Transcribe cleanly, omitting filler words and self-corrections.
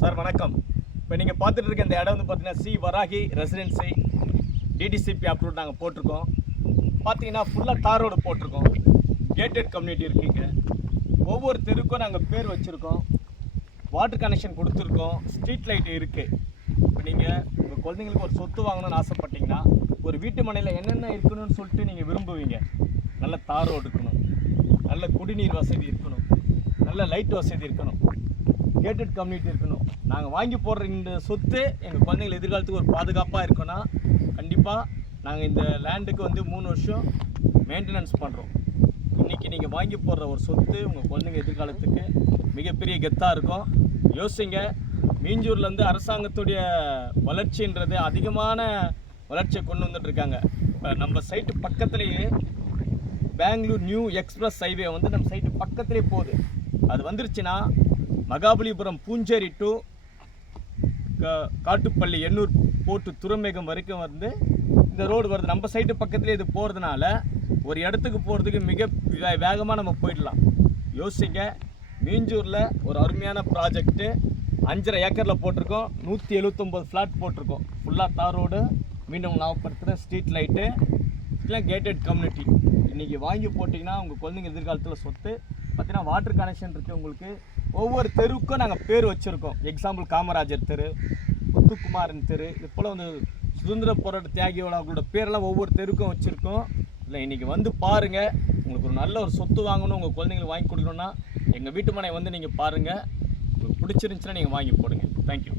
Sir வணக்கம். இப்போ நீங்கள் பார்த்துட்டு இருக்க இந்த இடம் வந்து பார்த்தீங்கன்னா C Varahi residency DTCP approve நாங்கள் போட்டிருக்கோம். பார்த்தீங்கன்னா ஃபுல்லாக தார் ரோடு போட்டிருக்கோம். கேட்டட் கம்யூனிட்டி இருக்குங்க. ஒவ்வொரு தெருக்கும் நாங்கள் பேர் வச்சுருக்கோம். வாட்டர் கனெக்ஷன் கொடுத்துருக்கோம். ஸ்ட்ரீட் லைட் இருக்குது. இப்போ நீங்கள் உங்கள் குழந்தைங்களுக்கு ஒரு சொத்து வாங்கணும்னு ஆசைப்பட்டீங்கன்னா ஒரு வீட்டு மனையில் என்னென்ன இருக்கணும்னு சொல்லிட்டு நீங்கள் விரும்புவீங்க. நல்ல தார் ரோடு இருக்கணும், நல்ல குடிநீர் வசதி இருக்கணும், நல்ல லைட் வசதி இருக்கணும், கேட்டட் கம்யூனிட்டி இருக்கணும். நாங்கள் வாங்கி போடுற இந்த சொத்து எங்கள் குழந்தைகள் எதிர்காலத்துக்கு ஒரு பாதுகாப்பாக இருக்குன்னா கண்டிப்பாக நாங்கள் இந்த லேண்டுக்கு வந்து 3 வருஷம் மெயின்டெனன்ஸ் பண்ணுறோம். இன்றைக்கி நீங்கள் வாங்கி போடுற ஒரு சொத்து உங்கள் குழந்தைங்க எதிர்காலத்துக்கு மிகப்பெரிய கெத்தாக இருக்கும். யோசிங்க. மீஞ்சூர்லேருந்து அரசாங்கத்துடைய வளர்ச்சின்றது அதிகமான வளர்ச்சியை கொண்டு வந்துட்டுருக்காங்க. இப்போ நம்ம சைட்டு பக்கத்துலேயே பெங்களூர் நியூ எக்ஸ்பிரஸ் ஹைவே வந்து நம்ம சைட்டு பக்கத்துலேயே போகுது. அது வந்துருச்சுன்னா மகாபலிபுரம் பூஞ்சேரி டு காட்டுப்பள்ளி எண்ணூர் போட்டு துறைமுகம் வரைக்கும் வந்து இந்த ரோடு வருது. நம்ம சைட்டு பக்கத்துலேயே இது போகிறதுனால ஒரு இடத்துக்கு போகிறதுக்கு மிக வேகமாக நம்ம போயிடலாம். யோசிங்க. மீஞ்சூரில் ஒரு அருமையான ப்ராஜெக்ட்டு 5.5 ஏக்கரில் போட்டிருக்கோம். 179 ஃப்ளாட் போட்டிருக்கோம். ஃபுல்லாக தார் ரோடு, மீண்டும் ஞாபகப்படுத்துகிற ஸ்ட்ரீட் லைட்டு, இல்லை கேட்டட் கம்யூனிட்டி. இன்றைக்கி வாங்கி போட்டிங்கன்னா உங்கள் குழந்தைங்க எதிர்காலத்தில் சொத்து. பார்த்தீங்கன்னா வாட்டர் கனெக்ஷன் இருக்குது. உங்களுக்கு ஒவ்வொரு தெருவுக்கும் நாங்கள் பேர் வச்சுருக்கோம். எக்ஸாம்பிள் காமராஜர் தெரு, முத்துக்குமாரன் தெரு, இது போல் வந்து சுதந்திர போராட்ட தியாகியோட அவங்களோட பேரெல்லாம் ஒவ்வொரு தெருக்கும் வச்சுருக்கோம். இல்லை இன்றைக்கி வந்து பாருங்கள். உங்களுக்கு ஒரு நல்ல ஒரு சொத்து வாங்கணும், உங்கள் குழந்தைங்களுக்கு வாங்கி கொடுக்கணுன்னா எங்கள் வீட்டு மனை வந்து நீங்கள் பாருங்கள். உங்களுக்கு பிடிச்சிருந்துச்சுன்னா நீங்கள் வாங்கி போடுங்க. தேங்க்யூ.